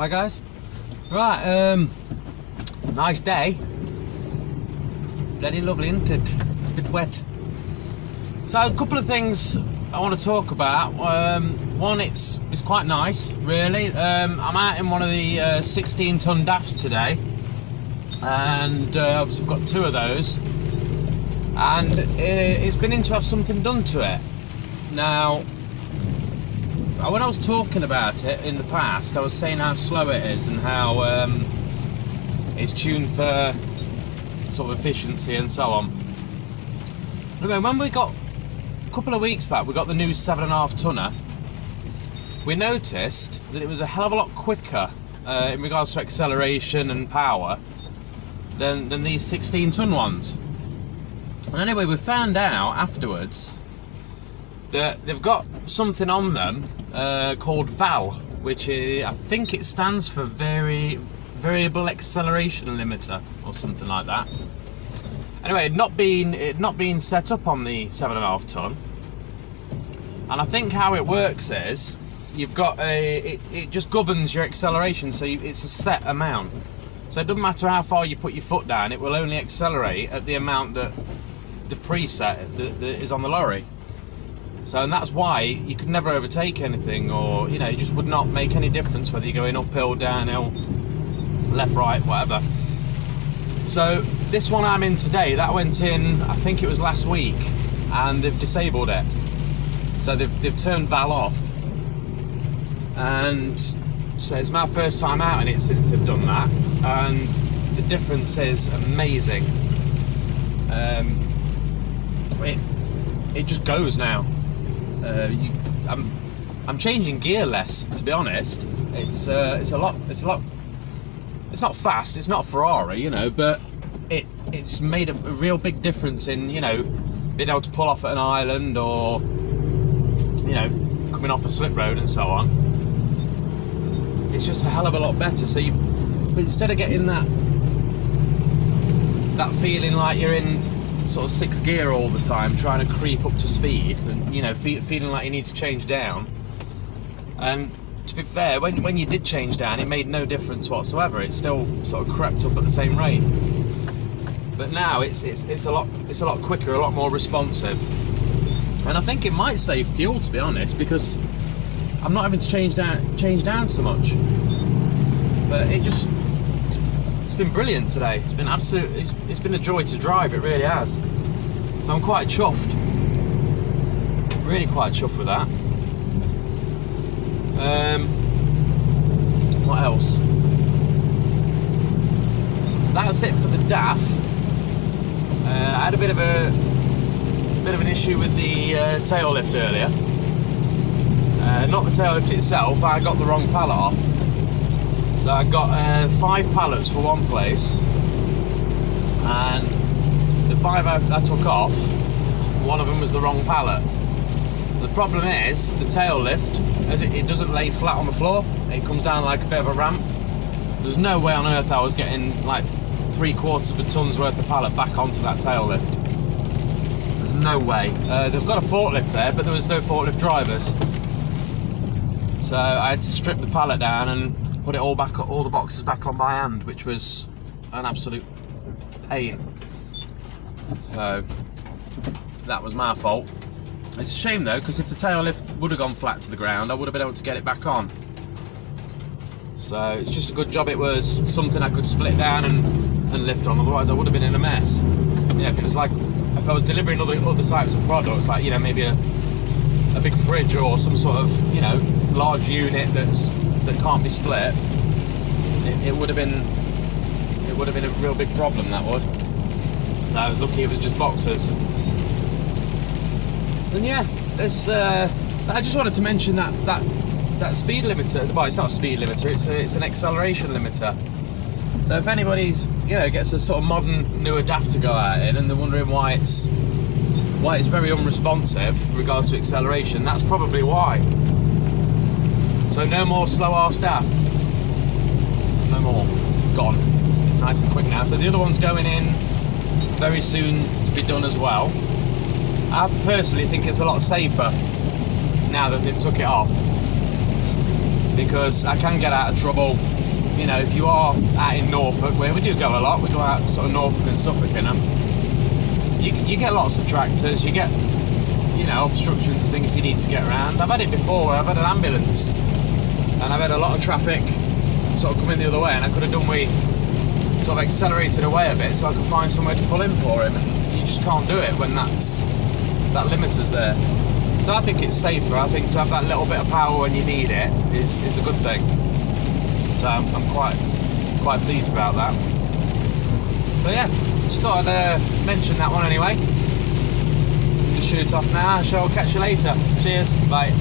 Hi guys. Right, nice day. Bloody lovely, isn't it? It's a bit wet. So a couple of things I want to talk about. One, it's quite nice, really. I'm out in one of the 16-ton DAFs today, and obviously I've got two of those, and it's been in to have something done to it. Now, when I was talking about it in the past, I was saying how slow it is and how it's tuned for sort of efficiency and so on. Anyway, when we got a couple of weeks back, we got the new 7.5 tonner. We noticed that it was a hell of a lot quicker in regards to acceleration and power than these 16-ton ones. And anyway, we found out afterwards that they've got something on them called VAL, which is, I think it stands for variable acceleration limiter or something like that. Anyway, it had not been set up on the 7.5 ton, and I think how it works is you've got it just governs your acceleration, so it's a set amount. So it doesn't matter how far you put your foot down, it will only accelerate at the amount that the preset that is on the lorry. So, and that's why you could never overtake anything, or it just would not make any difference whether you're going uphill, downhill, left, right, whatever. So this one I'm in today, that went in, I think it was last week, and they've disabled it. So they've turned VAL off, and so it's my first time out in it since they've done that, and the difference is amazing. It just goes now. I'm changing gear less, to be honest. It's a lot. It's not fast. It's not a Ferrari, but it's made a real big difference in being able to pull off at an island, or coming off a slip road and so on. It's just a hell of a lot better. So but instead of getting that feeling like you're in sort of 6th gear all the time, trying to creep up to speed, and feeling like you need to change down. And to be fair, when you did change down, it made no difference whatsoever. It still sort of crept up at the same rate. But now it's a lot quicker, a lot more responsive, and I think it might save fuel, to be honest, because I'm not having to change down so much. But it's been brilliant today. It's been it's been a joy to drive. It really has. So I'm quite chuffed. Really quite chuffed with that. What else? That's it for the DAF. I had a bit of an issue with the tail lift earlier. Not the tail lift itself. I got the wrong pallet off. So I got 5 pallets for one place, and the 5 I took off, one of them was the wrong pallet. The problem is the tail lift, as it doesn't lay flat on the floor. It comes down like a bit of a ramp. There's no way on earth I was getting like 3/4 of a ton's worth of pallet back onto that tail lift. There's no way. They've got a forklift there, but there was no forklift drivers. So I had to strip the pallet down and put it all the boxes back on by hand, which was an absolute pain. So that was my fault. It's a shame though, because if the tail lift would have gone flat to the ground, I would have been able to get it back on. So it's just a good job it was something I could split down and lift on, otherwise I would have been in a mess. If it was like, if I was delivering other types of products, like maybe a big fridge or some sort of large unit that can't be split, it would have been a real big problem, that would. So I was lucky it was just boxes. And yeah, I just wanted to mention that speed limiter. Well, it's not a speed limiter, it's an acceleration limiter. So if anybody's gets a sort of modern newer DAF to go out in, and they're wondering why it's very unresponsive with regards to acceleration, that's probably why. So no more slow arse DAF. No more. It's gone. It's nice and quick now. So the other one's going in very soon to be done as well. I personally think it's a lot safer now that they've took it off. because I can get out of trouble. You know, if you are out in Norfolk, where we do go a lot, we go out sort of Norfolk and Suffolk in them, you get lots of tractors, you get, you know, obstructions and things you need to get around. I've had it before where I've had an ambulance and I've had a lot of traffic sort of coming the other way, and I could have done with sort of accelerated away a bit so I could find somewhere to pull in for him, and you just can't do it when that limiter's there. So I think it's safer. I think to have that little bit of power when you need it is a good thing. So I'm quite pleased about that. So yeah, just thought I'd mention that one anyway. Just shoot off now. I shall catch you later. Cheers. Bye.